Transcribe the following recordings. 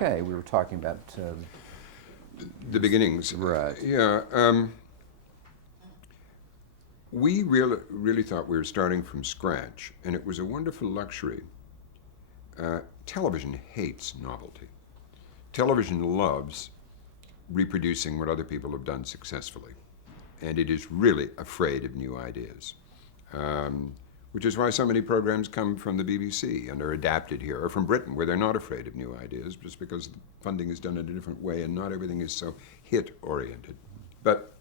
Okay, we were talking about The beginnings. right. Yeah. We really thought we were starting from scratch, and it was a wonderful luxury. Television hates novelty. Television loves reproducing what other people have done successfully, and it is really afraid of new ideas. Which is why so many programs come from the BBC and are adapted here, or from Britain, where they're not afraid of new ideas, just because the funding is done in a different way and not everything is so hit-oriented. But,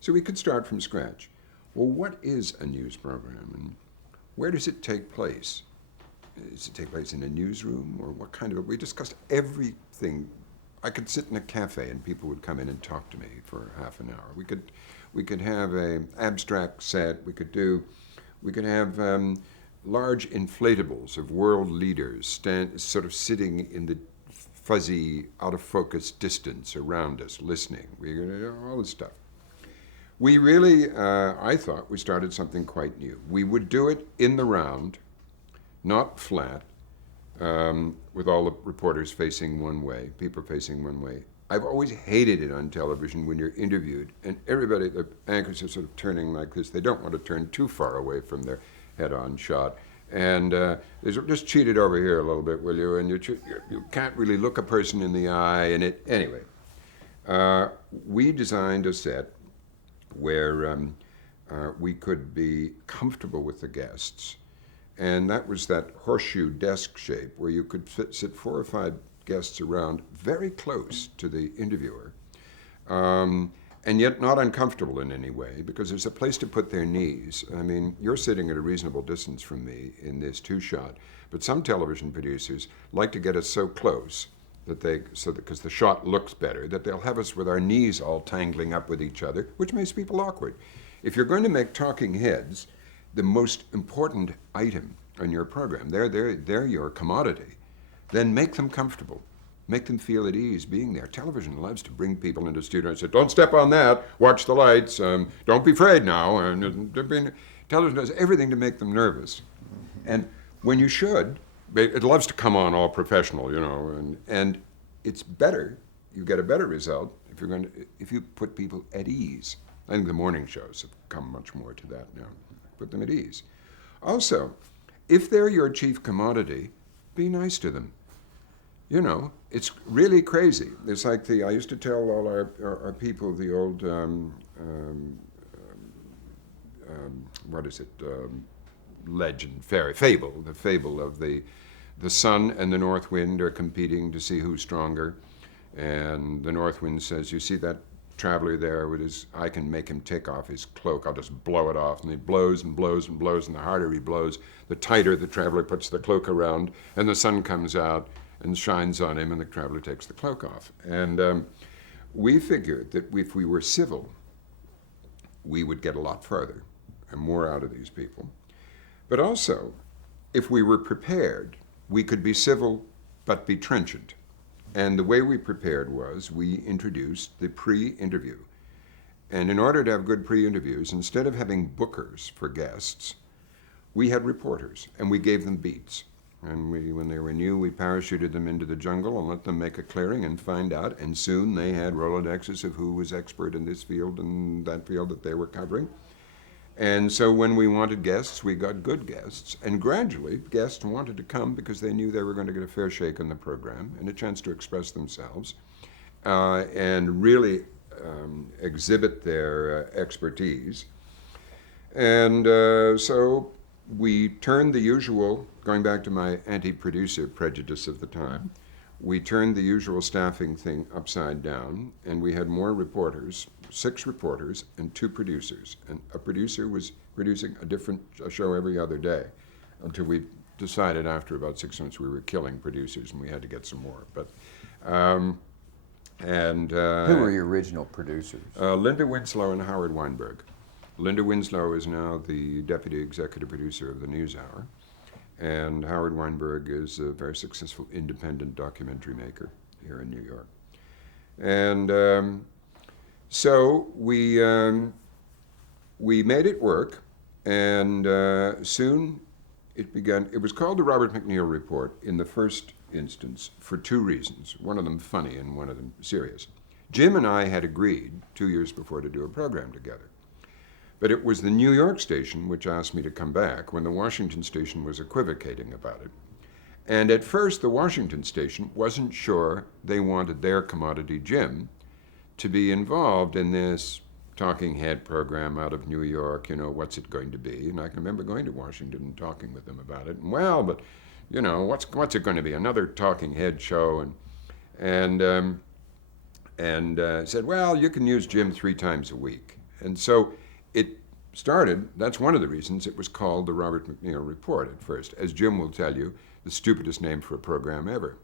so we could start from scratch. Well, what is a news program, and where does it take place? Does it take place in a newsroom, or what kind of? We discussed everything. I could sit in a cafe and people would come in and talk to me for half an hour. We could have a abstract set. We could have large inflatables of world leaders sort of sitting in the fuzzy, out of focus distance around us, listening. All this stuff. We really, I thought, we started something quite new. We would do it in the round, not flat, with all the reporters facing one way, people facing one way. I've always hated it on television when you're interviewed and everybody, the anchors are sort of turning like this. They don't want to turn too far away from their head-on shot. And they just cheat it over here a little bit, will you? And you can't really look a person in the eye. And anyway, we designed a set where we could be comfortable with the guests. And that was that horseshoe desk shape where you could sit 4 or 5 guests around very close to the interviewer, and yet not uncomfortable in any way, because there's a place to put their knees. I mean, you're sitting at a reasonable distance from me in this 2-shot, but some television producers like to get us so close that because the shot looks better, that they'll have us with our knees all tangling up with each other, which makes people awkward. If you're going to make talking heads the most important item on your program, they're your commodity, then make them comfortable. Make them feel at ease being there. Television loves to bring people into the studio and say, don't step on that, watch the lights, don't be afraid now. And television does everything to make them nervous. And when you should, it loves to come on all professional, and it's better, you get a better result if you put people at ease. I think the morning shows have come much more to that now. Put them at ease. Also, if they're your chief commodity, be nice to them. It's really crazy. It's like I used to tell all our people the old, legend, fable, the fable of the sun and the north wind are competing to see who's stronger. And the north wind says, you see that traveler there with I can make him take off his cloak, I'll just blow it off. And he blows and blows and blows, and the harder he blows, the tighter the traveler puts the cloak around, and the sun comes out and shines on him, and the traveler takes the cloak off. And we figured that if we were civil, we would get a lot farther and more out of these people. But also, if we were prepared, we could be civil but be trenchant. And the way we prepared was we introduced the pre-interview. And in order to have good pre-interviews, instead of having bookers for guests, we had reporters, and we gave them beats. And when they were new, we parachuted them into the jungle and let them make a clearing and find out. And soon they had Rolodexes of who was expert in this field and that field that they were covering. And so when we wanted guests, we got good guests. And gradually, guests wanted to come because they knew they were going to get a fair shake in the program and a chance to express themselves and really exhibit their expertise. And so we turned the usual, going back to my anti-producer prejudice of the time, we turned the usual staffing thing upside down, and we had more reporters, 6 reporters and 2 producers. And a producer was producing a show every other day until we decided after about 6 months we were killing producers and we had to get some more. But who were your original producers? Linda Winslow and Howard Weinberg. Linda Winslow is now the deputy executive producer of the NewsHour, and Howard Weinberg is a very successful independent documentary maker here in New York. And so we made it work, and soon it was called the Robert MacNeil Report in the first instance for two reasons, one of them funny and one of them serious. Jim and I had agreed 2 years before to do a program together. But it was the New York station which asked me to come back when the Washington station was equivocating about it. And at first, the Washington station wasn't sure they wanted their commodity Jim to be involved in this talking head program out of New York, what's it going to be? And I can remember going to Washington and talking with them about it. And well, but, what's it going to be? Another talking head show? And said, well, you can use Jim 3 times a week. And so it started, that's one of the reasons it was called the Robert MacNeil Report at first. As Jim will tell you, the stupidest name for a program ever.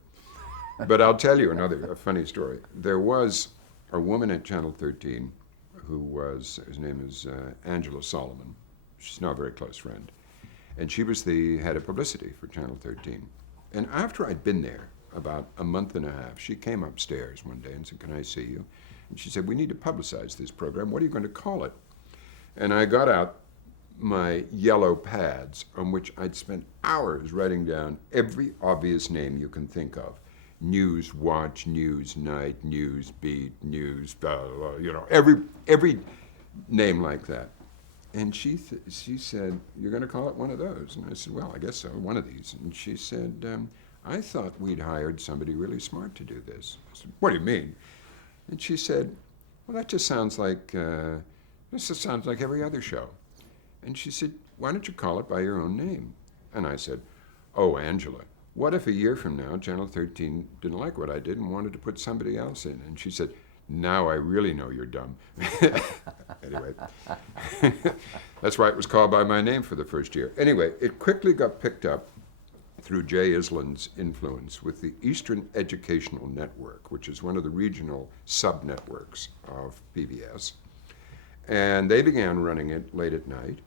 But I'll tell you a funny story. There was a woman at Channel 13 his name is Angela Solomon. She's now a very close friend. And she was the head of publicity for Channel 13. And after I'd been there about a month and a half, she came upstairs one day and said, can I see you? And she said, we need to publicize this program. What are you going to call it? And I got out my yellow pads on which I'd spent hours writing down every obvious name you can think of. News Watch, News Night, News Beat, News, blah, blah, blah, every name like that. And she said, you're going to call it one of those? And I said, well, I guess so, one of these. And she said, I thought we'd hired somebody really smart to do this. I said, what do you mean? And she said, well, that just sounds like every other show. And she said, why don't you call it by your own name? And I said, oh, Angela, what if a year from now Channel 13 didn't like what I did and wanted to put somebody else in? And she said, now I really know you're dumb. Anyway, that's why it was called by my name for the first year. Anyway, it quickly got picked up through Jay Islin's influence with the Eastern Educational Network, which is one of the regional sub-networks of PBS. And they began running it late at night.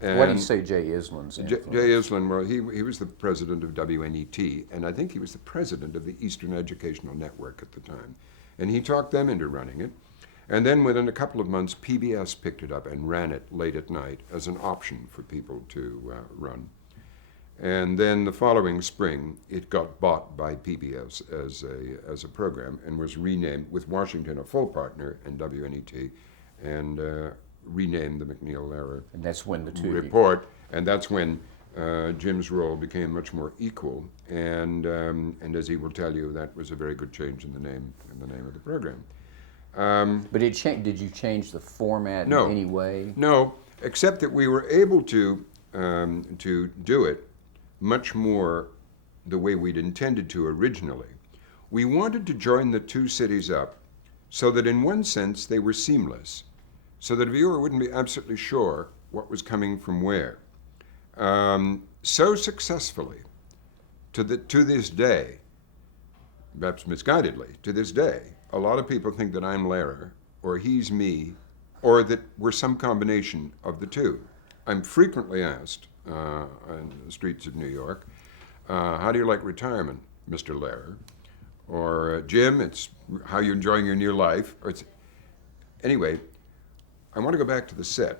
And what do you say Jay Islin's influence? Jay Islin, well, he was the president of WNET, and I think he was the president of the Eastern Educational Network at the time. And he talked them into running it. And then within a couple of months, PBS picked it up and ran it late at night as an option for people to run. And then the following spring, it got bought by PBS as a program and was renamed, with Washington a full partner and WNET, and renamed the MacNeil-Lehrer And that's when the two Report. And that's when Jim's role became much more equal. And as he will tell you, that was a very good change in the name of the program. But did you change the format in any way? No, except that we were able to do it much more the way we'd intended to originally. We wanted to join the two cities up so that in one sense they were seamless, so that a viewer wouldn't be absolutely sure what was coming from where. So successfully, to this day, perhaps misguidedly, to this day, a lot of people think that I'm Lehrer, or he's me, or that we're some combination of the two. I'm frequently asked on the streets of New York, how do you like retirement, Mr. Lehrer? Or, Jim, it's how you enjoying your new life? Anyway, I want to go back to the set,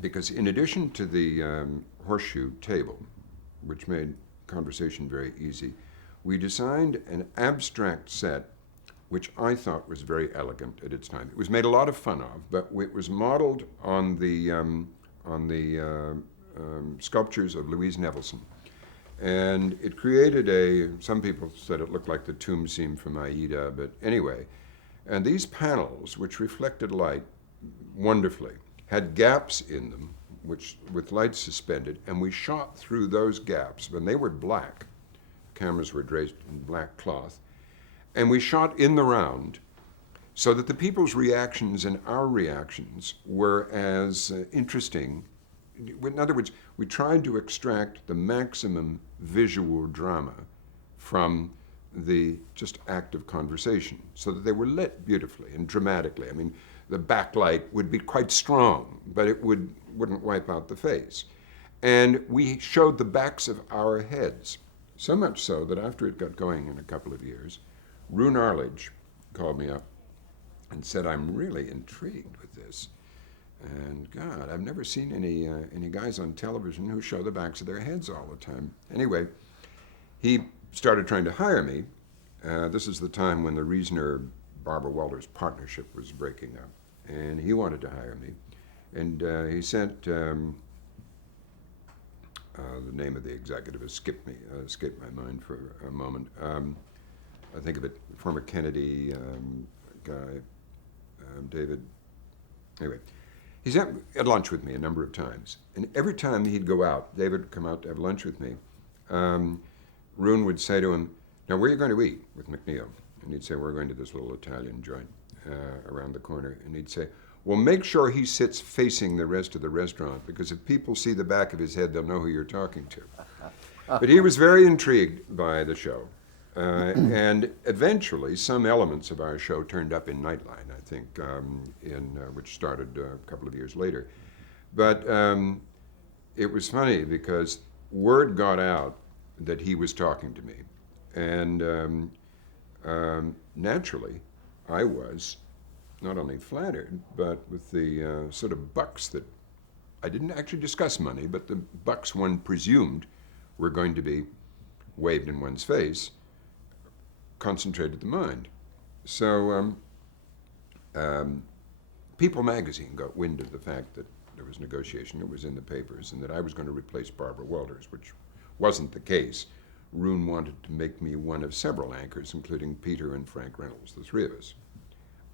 because in addition to the horseshoe table, which made conversation very easy, we designed an abstract set which I thought was very elegant at its time. It was made a lot of fun of, but it was modeled on the sculptures of Louise Nevelson. And it created some people said it looked like the tomb scene from Aida, but anyway. And these panels, which reflected light wonderfully, had gaps in them, with lights suspended, and we shot through those gaps. When they were black, cameras were draped in black cloth, and we shot in the round so that the people's reactions and our reactions were as interesting. In other words, we tried to extract the maximum visual drama from the just act of conversation so that they were lit beautifully and dramatically. I mean, the backlight would be quite strong, but it wouldn't wipe out the face. And we showed the backs of our heads, so much so that after it got going in a couple of years, Rune Arledge called me up and said, I'm really intrigued with this. And God, I've never seen any guys on television who show the backs of their heads all the time. Anyway, he started trying to hire me. This is the time when the Reasoner-Barbara Walters partnership was breaking up. And he wanted to hire me. And he sent, the name of the executive escaped my mind for a moment. I think of it, former Kennedy guy, David. Anyway, he's at lunch with me a number of times. And every time he'd go out, David would come out to have lunch with me. Roon would say to him, "Now, where are you going to eat with MacNeil?" And he'd say, "We're going to this little Italian joint around the corner." And he'd say, "Well, make sure he sits facing the rest of the restaurant, because if people see the back of his head, they'll know who you're talking to." But he was very intrigued by the show. And eventually, some elements of our show turned up in Nightline, I think, which started a couple of years later. But it was funny because word got out that he was talking to me. And naturally, I was not only flattered, but with the sort of bucks that I didn't actually discuss money, but the bucks one presumed were going to be waved in one's face, concentrated the mind. So People magazine got wind of the fact that there was negotiation, it was in the papers, and that I was going to replace Barbara Walters, which wasn't the case. Roon wanted to make me one of several anchors, including Peter and Frank Reynolds, the three of us.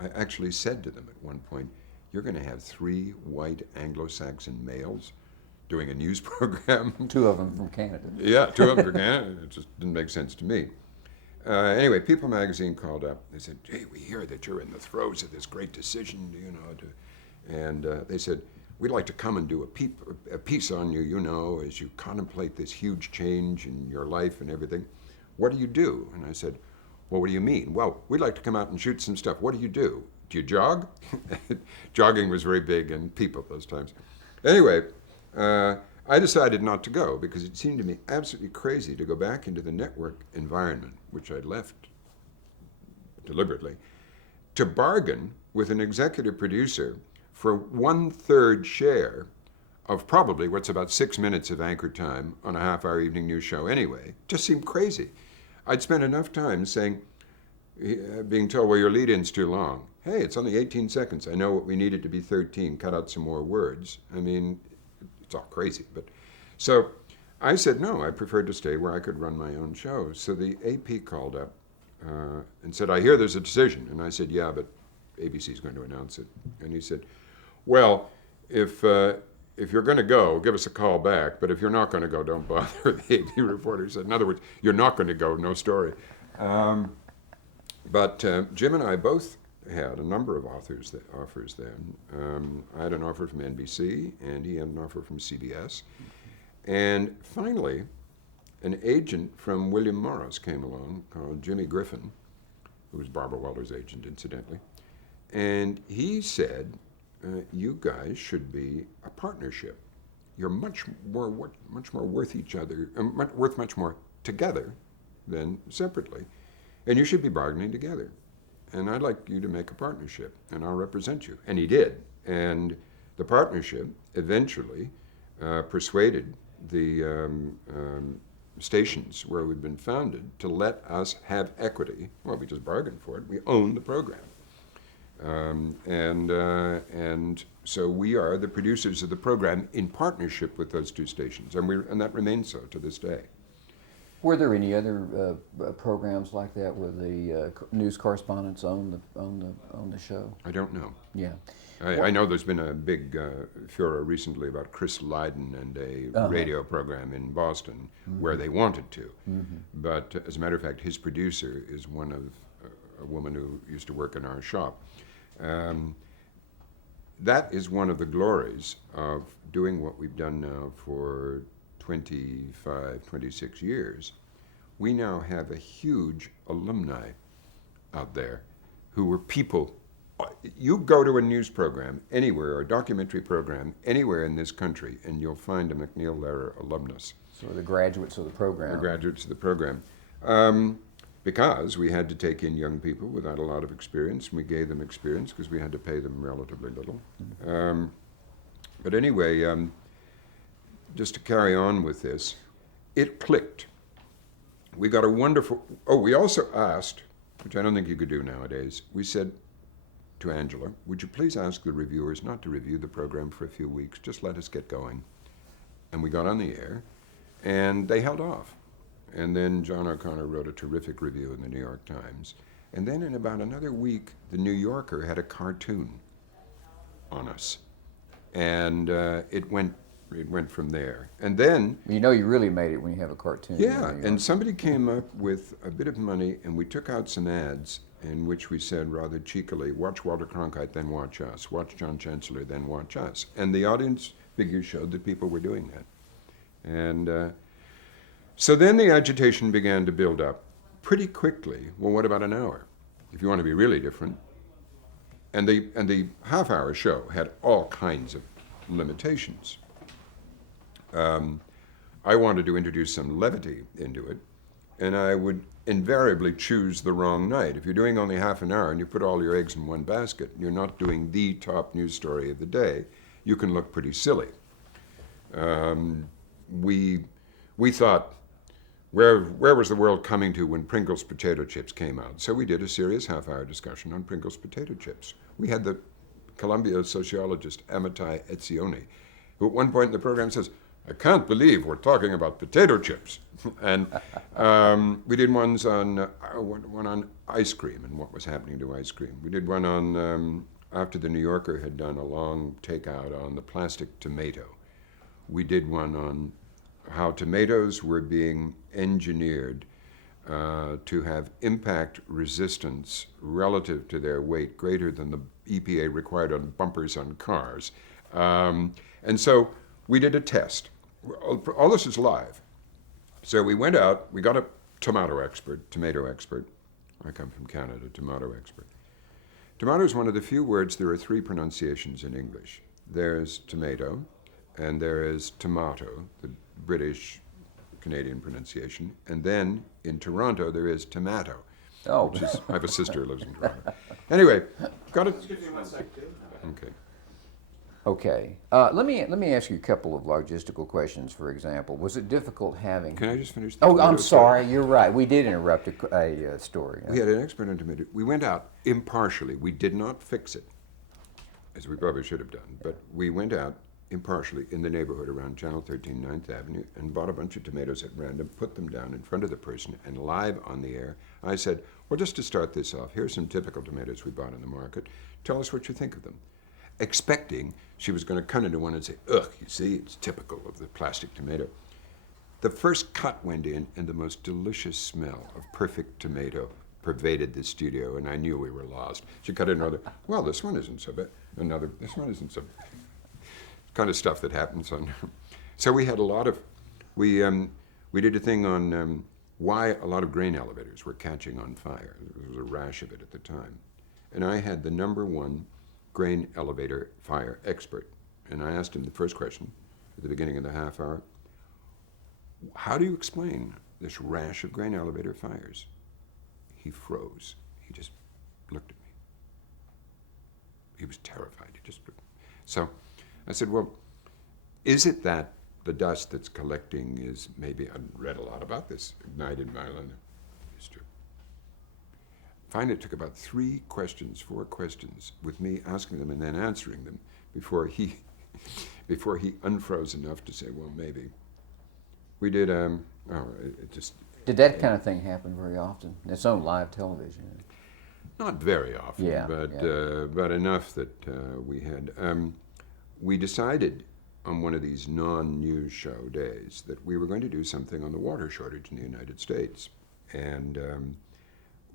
I actually said to them at one point, "You're going to have 3 white Anglo-Saxon males doing a news program." 2 of them from Canada. Yeah, 2 of them from Canada. It just didn't make sense to me. Anyway, People magazine called up. They said, "Hey, we hear that you're in the throes of this great decision, you know." And they said, "We'd like to come and do a piece on you, you know, as you contemplate this huge change in your life and everything. What do you do?" And I said, "Well, what do you mean?" "Well, we'd like to come out and shoot some stuff. What do you do? Do you jog?" Jogging was very big in People those times. Anyway, I decided not to go because it seemed to me absolutely crazy to go back into the network environment, which I'd left deliberately, to bargain with an executive producer for 1/3 share of probably what's about 6 minutes of anchor time on a half-hour evening news show anyway. Just seemed crazy. I'd spent enough time being told, "Well, your lead-in's too long." Hey, it's only 18 seconds. I know what we needed to be 13. Cut out some more words. I mean, it's all crazy. But so I said, no, I preferred to stay where I could run my own show. So the AP called up and said, "I hear there's a decision." And I said, "Yeah, but ABC's going to announce it." And he said, "Well, if you're going to go, give us a call back. But if you're not going to go, don't bother." The AP reporter said, "In other words, you're not going to go, no story." But Jim and I both had a number of offers then. I had an offer from NBC, and he had an offer from CBS. And finally, an agent from William Morris came along called Jimmy Griffin, who was Barbara Walters' agent, incidentally. And he said, "You guys should be a partnership. You're much more worth each other, worth much more together than separately. And you should be bargaining together. And I'd like you to make a partnership, and I'll represent you." And he did. And the partnership eventually persuaded the stations where we'd been founded to let us have equity. Well, we just bargained for it. We own the program. And so we are the producers of the program in partnership with those 2 stations, and that remains so to this day. Were there any other programs like that where the news correspondents own the show? I don't know. Yeah. I know there's been a big furor recently about Chris Lydon and a radio program in Boston where they wanted to. But as a matter of fact, his producer is one of a woman who used to work in our shop. That is one of the glories of doing what we've done now for 25, 26 years. We now have a huge alumni out there who were people. You go to a news program anywhere, or a documentary program anywhere in this country, and you'll find a MacNeil-Lehrer alumnus. So the graduates of the program. The graduates of the program. Because we had to take in young people without a lot of experience, and we gave them experience because we had to pay them relatively little. But anyway, just to carry on with this, it clicked. We got a wonderful, we also asked, which I don't think you could do nowadays, we said to Angela, would you please ask the reviewers not to review the program for a few weeks, just let us get going. And we got on the air, and they held off. And then John O'Connor wrote a terrific review in the New York Times. And then in about another week, the New Yorker had a cartoon on us. And it went from there. And then... You know you really made it when you have a cartoon. Yeah, and somebody came up with a bit of money, and we took out some ads in which we said rather cheekily, watch Walter Cronkite, then watch us. Watch John Chancellor, then watch us. And the audience figures showed that people were doing that. And so then the agitation began to build up pretty quickly. Well, what about an hour? If you want to be really different. And the half-hour show had all kinds of limitations. I wanted to introduce some levity into it, and I would invariably choose the wrong night. If you're doing only half an hour and you put all your eggs in one basket, you're not doing the top news story of the day, you can look pretty silly. We thought, where was the world coming to when Pringles potato chips came out? So we did a serious half-hour discussion on Pringles potato chips. We had the Columbia sociologist Amitai Etzioni, who at one point in the program says, I can't believe we're talking about potato chips. And we did one on ice cream and what was happening to ice cream. We did one on, after the New Yorker had done a long takeout on the plastic tomato. We did one on how tomatoes were being engineered to have impact resistance relative to their weight greater than the EPA required on bumpers on cars. And so we did a test. All this is live. So we went out, we got a tomato expert. I come from Canada, tomato expert. Tomato is one of the few words, there are three pronunciations in English. There's tomato, and there is tomato, the British Canadian pronunciation, and then in Toronto there is tomato. Oh. Which is, I have a sister who lives in Toronto. Anyway, got it. Okay. Okay. Let me ask you a couple of logistical questions. For example, was it difficult having? Can I just finish? The Oh, I'm tomato sorry. story? You're right. We did interrupt a story. We had an expert on tomato. We went out impartially. We did not fix it, as we probably should have done, but we went out impartially in the neighborhood around Channel 13, 9th Avenue, and bought a bunch of tomatoes at random, put them down in front of the person, and live on the air, I said, well, just to start this off, here's some typical tomatoes we bought in the market. Tell us what you think of them. Expecting she was going to cut into one and say, ugh, you see, it's typical of the plastic tomato. The first cut went in, and the most delicious smell of perfect tomato pervaded the studio, and I knew we were lost. She cut another, well, this one isn't so bad. Another, this one isn't so bad. Kind of stuff that happens on. So we had a lot of, we did a thing on why a lot of grain elevators were catching on fire. There was a rash of it at the time. And I had the #1 grain elevator fire expert. And I asked him the first question at the beginning of the half hour, how do you explain this rash of grain elevator fires? He froze. He just looked at me. He was terrified. He just looked. So I said, well, is it that the dust that's collecting is maybe, I read a lot about this, ignited violent. Finally, it took about 4 questions with me asking them and then answering them before he unfroze enough to say, well, maybe. We did, Did that kind of thing happen very often? It's on live television. Not very often, Yeah, but enough that we had. We decided on one of these non-news show days that we were going to do something on the water shortage in the United States. And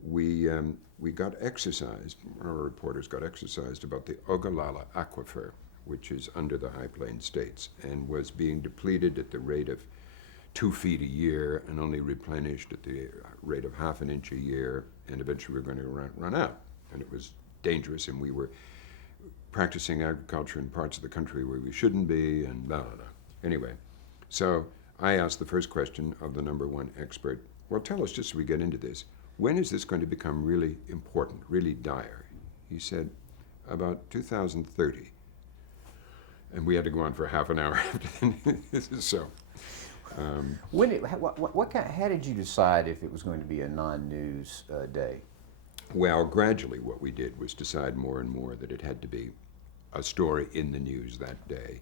we got exercised, one of our reporters got exercised about the Ogallala Aquifer, which is under the High Plains states and was being depleted at the rate of 2 feet a year and only replenished at the rate of ½ an inch a year, and eventually we were going to run out. And it was dangerous, and we were practicing agriculture in parts of the country where we shouldn't be, and blah, blah, blah. Anyway, so I asked the first question of the #1 expert, well, tell us, just so we get into this, when is this going to become really important, really dire? He said, about 2030. And we had to go on for half an hour after that. So, When it, how did you decide if it was going to be a non-news day? well, gradually what we did was decide more and more that it had to be a story in the news that day.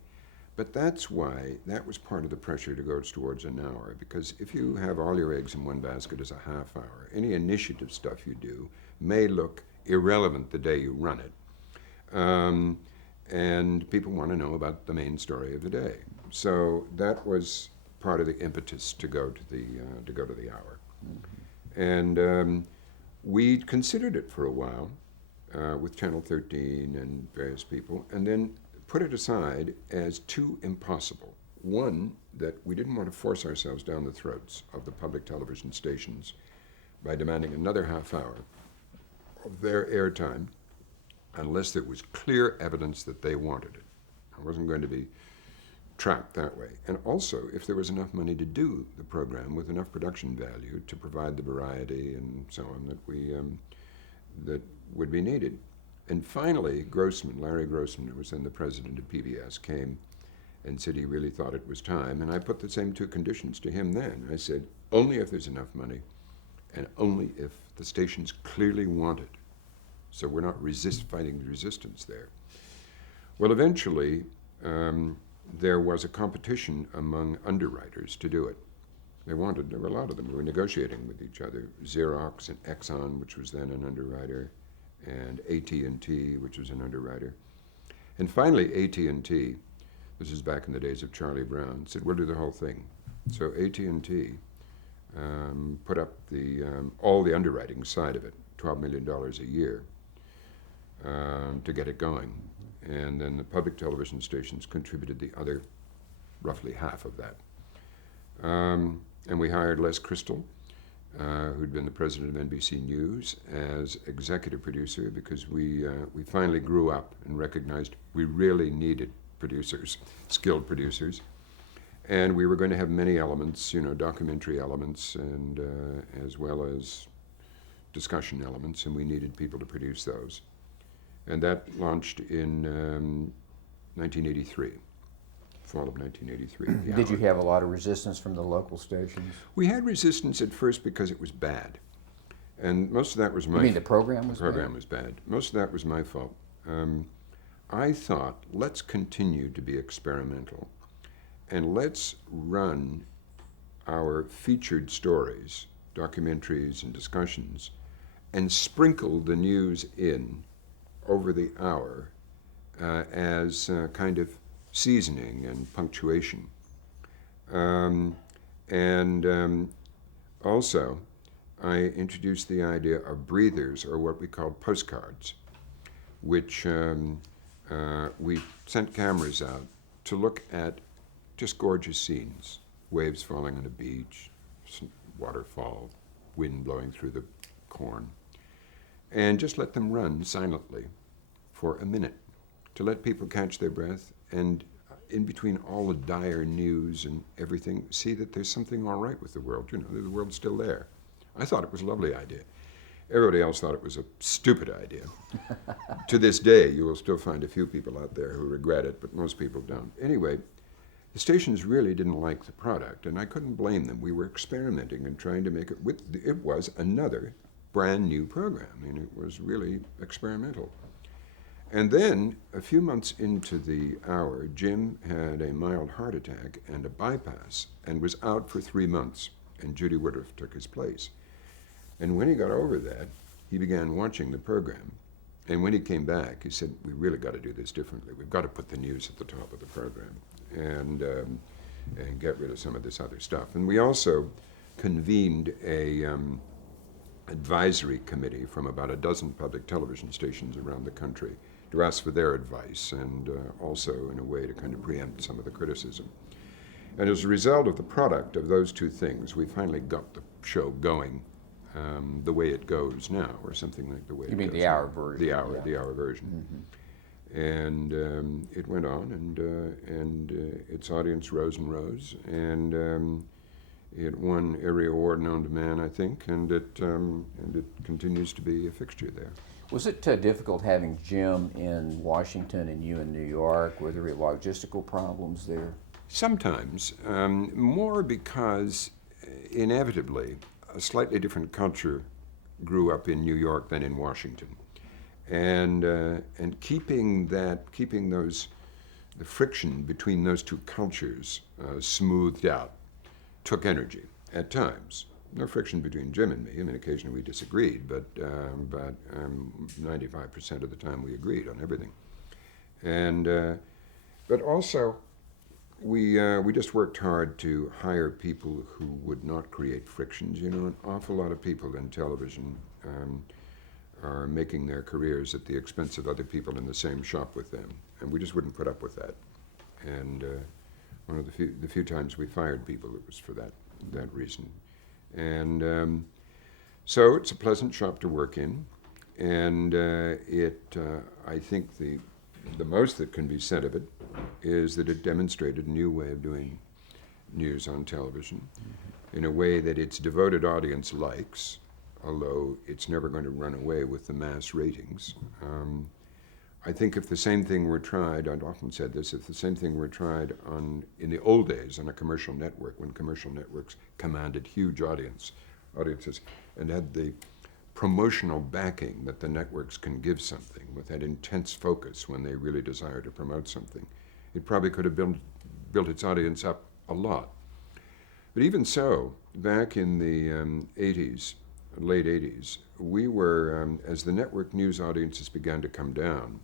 But that's why, that was part of the pressure to go towards an hour, because if you have all your eggs in one basket as a half hour, any initiative stuff you do may look irrelevant the day you run it. And people want to know about the main story of the day. So that was part of the impetus to go to the hour. Mm-hmm. And we considered it for a while with Channel 13 and various people, and then put it aside as too impossible. One, that we didn't want to force ourselves down the throats of the public television stations by demanding another half hour of their airtime unless there was clear evidence that they wanted it. It wasn't going to be tracked that way. And also, if there was enough money to do the program with enough production value to provide the variety and so on that would be needed. And finally, Grossman, Larry Grossman, who was then the president of PBS, came and said he really thought it was time. And I put the same two conditions to him then. I said, only if there's enough money and only if the stations clearly want it. So we're not fighting the resistance there. Well, eventually, there was a competition among underwriters to do it. There were a lot of them who were negotiating with each other. Xerox and Exxon, which was then an underwriter, and AT&T, which was an underwriter. And finally, AT&T, this is back in the days of Charlie Brown, said, we'll do the whole thing. So AT&T put up all the underwriting side of it, $12 million a year, to get it going. And then the public television stations contributed the other, roughly half of that. And we hired Les Crystal, who'd been the president of NBC News, as executive producer, because we finally grew up and recognized we really needed producers, skilled producers. And we were going to have many elements, documentary elements, and as well as discussion elements, and we needed people to produce those. And that launched in 1983, fall of 1983. Did you have a lot of resistance from the local stations? We had resistance at first because it was bad. And most of that was my fault. You mean the program was bad? The program was bad. Most of that was my fault. I thought, let's continue to be experimental, and let's run our featured stories, documentaries and discussions, and sprinkle the news in over the hour as kind of seasoning and punctuation. Also, I introduced the idea of breathers, or what we called postcards, which we sent cameras out to look at just gorgeous scenes, waves falling on a beach, waterfall, wind blowing through the corn, and just let them run silently for a minute to let people catch their breath, and in between all the dire news and everything, see that there's something all right with the world. The world's still there. I thought it was a lovely idea. Everybody else thought it was a stupid idea. To this day, you will still find a few people out there who regret it, but most people don't. Anyway, the stations really didn't like the product, and I couldn't blame them. We were experimenting and trying to make it it was another brand new program. I mean, it was really experimental. And then, a few months into the hour, Jim had a mild heart attack and a bypass and was out for 3 months, and Judy Woodruff took his place. And when he got over that, he began watching the program. And when he came back, he said, we really got to do this differently. We've got to put the news at the top of the program and get rid of some of this other stuff. And we also convened a advisory committee from about a dozen public television stations around the country to ask for their advice, and also in a way to kind of preempt some of the criticism. And as a result of the product of those two things, we finally got the show going the way it goes now, or something like the way it goes now. You mean the hour version? The hour version. Mm-hmm. And it went on, and its audience rose and rose, and it won every award known to man, I think, and it continues to be a fixture there. Was it difficult having Jim in Washington and you in New York? Were there logistical problems there? Sometimes, more because inevitably a slightly different culture grew up in New York than in Washington, and keeping the friction between those two cultures smoothed out took energy at times. No friction between Jim and me. I mean, occasionally we disagreed, but 95% of the time we agreed on everything. And but also, we just worked hard to hire people who would not create frictions. You know, an awful lot of people in television are making their careers at the expense of other people in the same shop with them, and we just wouldn't put up with that. And one of the few times we fired people, it was for that reason. And so it's a pleasant shop to work in, and I think the most that can be said of it is that it demonstrated a new way of doing news on television in a way that its devoted audience likes, although it's never going to run away with the mass ratings. I think if the same thing were tried, I'd often said this, if the same thing were tried in the old days on a commercial network, when commercial networks commanded huge audiences and had the promotional backing that the networks can give something with that intense focus when they really desire to promote something, it probably could have built its audience up a lot. But even so, back in the 80s, late 80s, we were, as the network news audiences began to come down,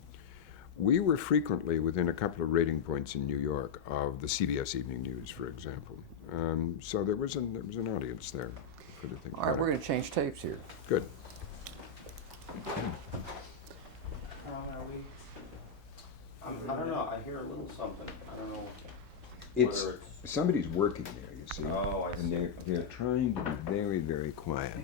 we were frequently within a couple of rating points in New York of the CBS Evening News, for example. So there was an audience there for the thing. All right, we're going to change tapes here. Good. I don't know, I hear a little something, I don't know It's whether it's, somebody's working there, you see. oh, I And see. they're trying to be very, very quiet.